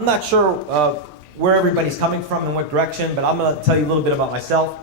I'm not sure where everybody's coming from and what direction, but I'm going to tell you a little bit about myself.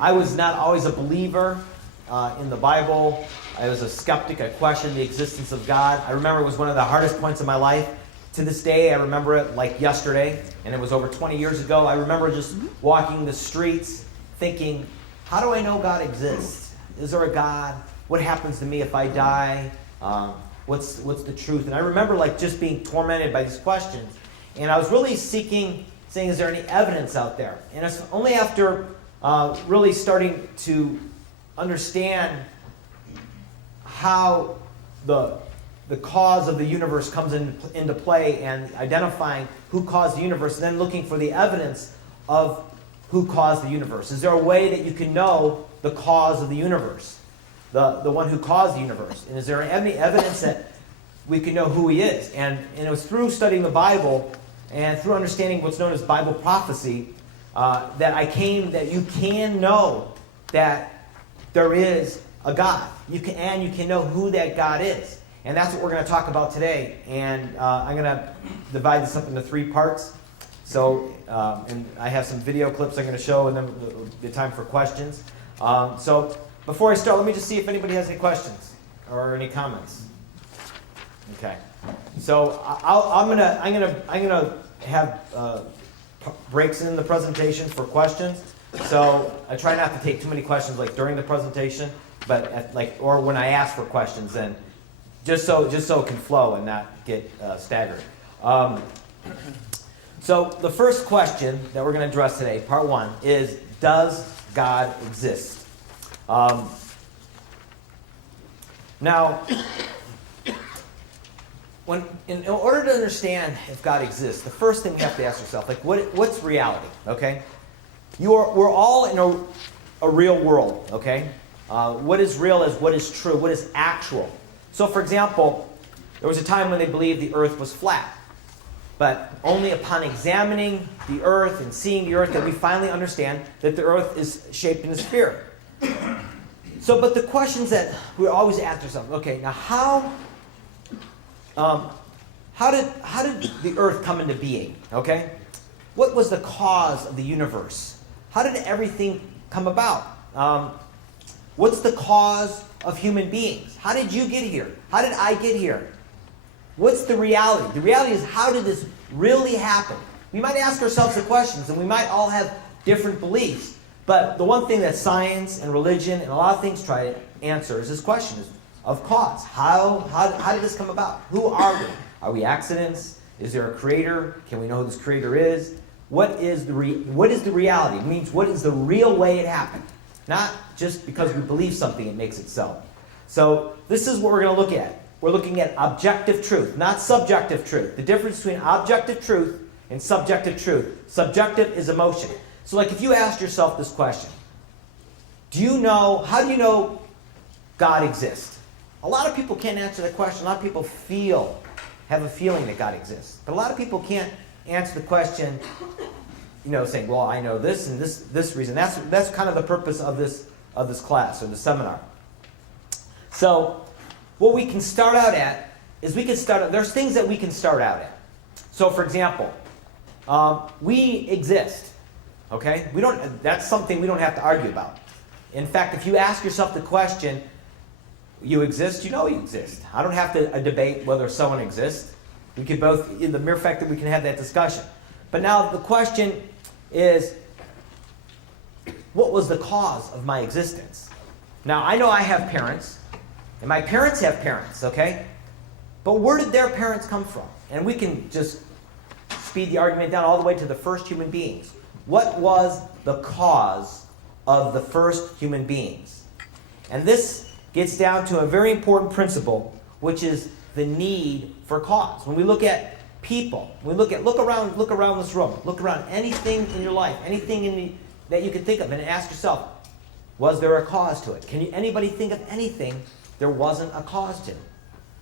I was not always a believer in the Bible. I was a skeptic. I questioned the existence of God. I remember it was one of the hardest points of my life. To this day, I remember it like yesterday, and it was over 20 years ago. I remember just walking the streets thinking, how do I know God exists? Is there a God? What happens to me if I die? What's the truth? And I remember like just being tormented by these questions. And I was really seeking, saying, is there any evidence out there? And it's only after really starting to understand how the cause of the universe comes into play and identifying who caused the universe, and then looking for the evidence of who caused the universe. Is there a way that you can know the cause of the universe, the one who caused the universe? And is there any evidence that we can know who he is? And it was through studying the Bible and through understanding what's known as Bible prophecy that you can know that there is a God. You can know who that God is. And that's what we're going to talk about today. And I'm going to divide this up into 3 parts. So, and I have some video clips I'm going to show, and then the time for questions. So before I start, let me just see if anybody has any questions or any comments. Okay. So I'm gonna have breaks in the presentation for questions. So I try not to take too many questions like during the presentation, but or when I ask for questions, then just so it can flow and not get staggered. So the first question that we're going to address today, part 1, is, does God exist? Now, in order to understand if God exists, the first thing you have to ask yourself, like, what's reality? Okay, we're all in a real world. Okay, what is real is what is true, what is actual. So, for example, there was a time when they believed the earth was flat. But only upon examining the earth and seeing the earth that we finally understand that the earth is shaped in a sphere. So, but the questions that we always ask ourselves, okay, now how did the earth come into being? Okay? What was the cause of the universe? How did everything come about? What's the cause of human beings? How did you get here? How did I get here? What's the reality? The reality is, how did this really happen? We might ask ourselves the questions, and we might all have different beliefs. But the one thing that science and religion and a lot of things try to answer is this question of cause. How did this come about? Who are we? Are we accidents? Is there a creator? Can we know who this creator is? What is the reality? It means, what is the real way it happened? Not just because we believe something, it makes it so. So this is what we're going to look at. We're looking at objective truth, not subjective truth. The difference between objective truth and subjective truth. Subjective is emotion. So like if you asked yourself this question, how do you know God exists? A lot of people can't answer that question. A lot of people have a feeling that God exists. But a lot of people can't answer the question, saying, well, I know this and this reason. That's kind of the purpose of this class or the seminar. So what we can start out at is there's things that we can start out at. So for example, we exist. Okay? That's something we don't have to argue about. In fact, if you ask yourself the question, you exist, you know you exist. I don't have to debate whether someone exists. We could both, in the mere fact that we can have that discussion. But now the question is, what was the cause of my existence? Now, I know I have parents, and my parents have parents, okay? But where did their parents come from? And we can just speed the argument down all the way to the first human beings. What was the cause of the first human beings? And this gets down to a very important principle, which is the need for cause. When we look at people, look around this room, look around anything in your life, anything that you can think of, and ask yourself, was there a cause to it? Can anybody think of anything there wasn't a cause to?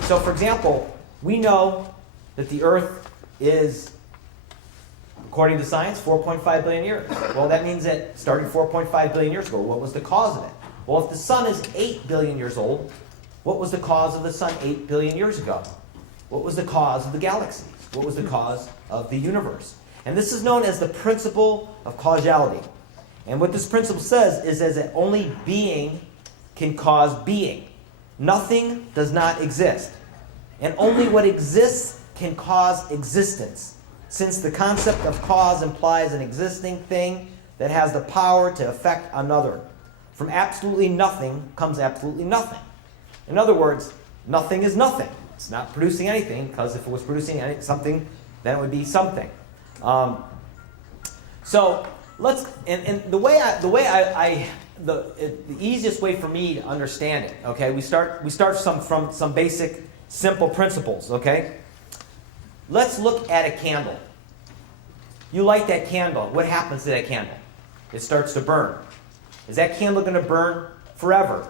So, for example, we know that the Earth is, according to science, 4.5 billion years. Well, that means that starting 4.5 billion years ago, what was the cause of it? Well, if the sun is 8 billion years old, what was the cause of the sun 8 billion years ago? What was the cause of the galaxies? What was the cause of the universe? And this is known as the principle of causality. And what this principle says is that only being can cause being. Nothing does not exist. And only what exists can cause existence, since the concept of cause implies an existing thing that has the power to affect another. From absolutely nothing comes absolutely nothing. In other words, nothing is nothing. It's not producing anything, because if it was producing something, then it would be something. So let's, and the easiest way for me to understand it, okay, we start from some basic, simple principles, okay? Let's look at a candle. You light that candle. What happens to that candle? It starts to burn. Is that candle going to burn forever?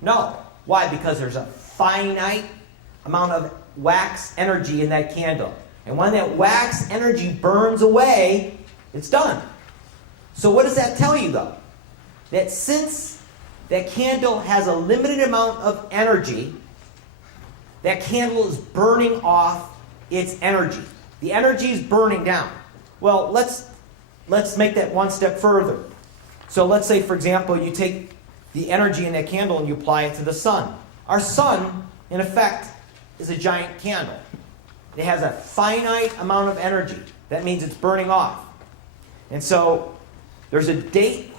No. Why? Because there's a finite amount of wax energy in that candle. And when that wax energy burns away, it's done. So what does that tell you, though? That since that candle has a limited amount of energy, that candle is burning off its energy. The energy is burning down. Well, let's make that one step further. So let's say, for example, you take the energy in that candle and you apply it to the sun. Our sun, in effect, is a giant candle. It has a finite amount of energy. That means it's burning off. And so there's a date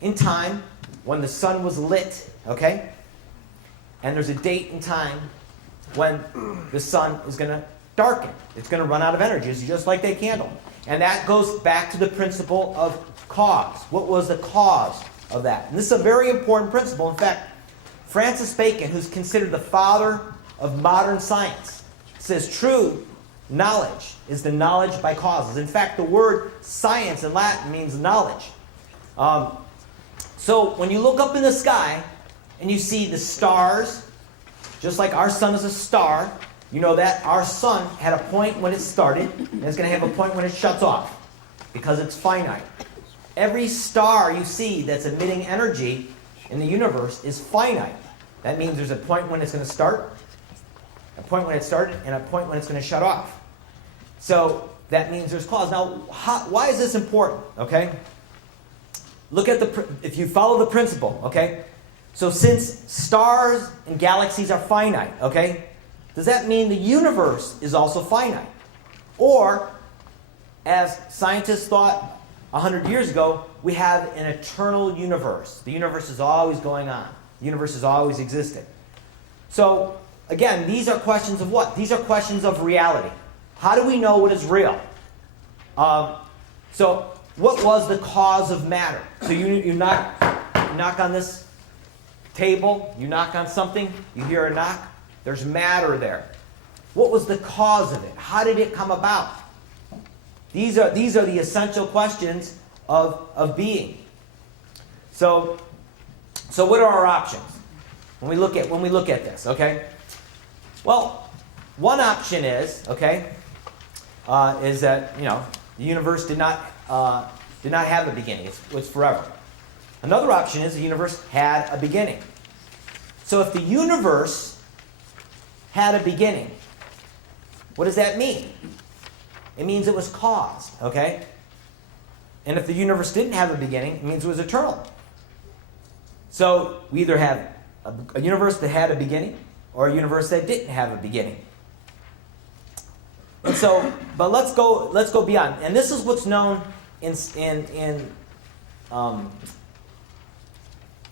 in time when the sun was lit, okay? And there's a date in time when the sun is going to darken. It's going to run out of energy. It's just like that candle. And that goes back to the principle of cause. What was the cause of that? And this is a very important principle. In fact, Francis Bacon, who's considered the father of modern science, says true knowledge is the knowledge by causes. In fact, the word science in Latin means knowledge. So when you look up in the sky and you see the stars, just like our sun is a star, you know that our sun had a point when it started, and it's going to have a point when it shuts off, because it's finite. Every star you see that's emitting energy in the universe is finite. That means there's a point when it's going to start, a point when it started, and a point when it's going to shut off. So that means there's cause. Now, why is this important? Okay? Look at if you follow the principle, okay? So since stars and galaxies are finite, okay, does that mean the universe is also finite? Or, as scientists thought 100 years ago, we have an eternal universe. The universe is always going on. The universe has always existed. So, again, these are questions of what? These are questions of reality. How do we know what is real? So, what was the cause of matter? So you knock on this table, you knock on something, you hear a knock, there's matter there. What was the cause of it? How did it come about? These are the essential questions of being. So what are our options when we look at this? Okay. Well, one option is is that the universe did not have a beginning. It's forever. Another option is the universe had a beginning. So if the universe had a beginning, what does that mean? It means it was caused, okay? And if the universe didn't have a beginning, it means it was eternal. So we either have a universe that had a beginning or a universe that didn't have a beginning. And so, but let's go beyond. And this is what's known in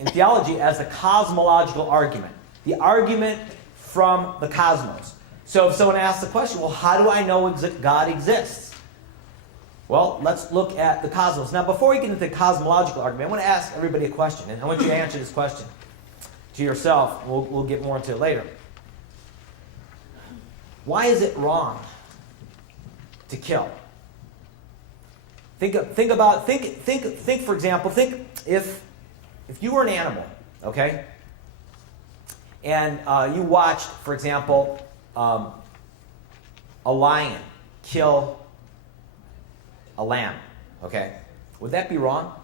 theology as the cosmological argument. The argument from the cosmos. So if someone asks the question, well, how do I know God exists? Well, let's look at the cosmos. Now, before we get into the cosmological argument, I want to ask everybody a question. And I want you to answer this question to yourself. We'll get more into it later. Why is it wrong to kill? Think for example, if you were an animal, okay, and you watched, for example, a lion kill a lamb, okay, would that be wrong?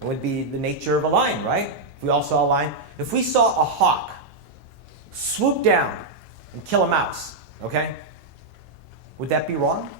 It would be the nature of a lion, right? If we all saw a lion. If we saw a hawk swoop down and kill a mouse, okay, Would that be wrong?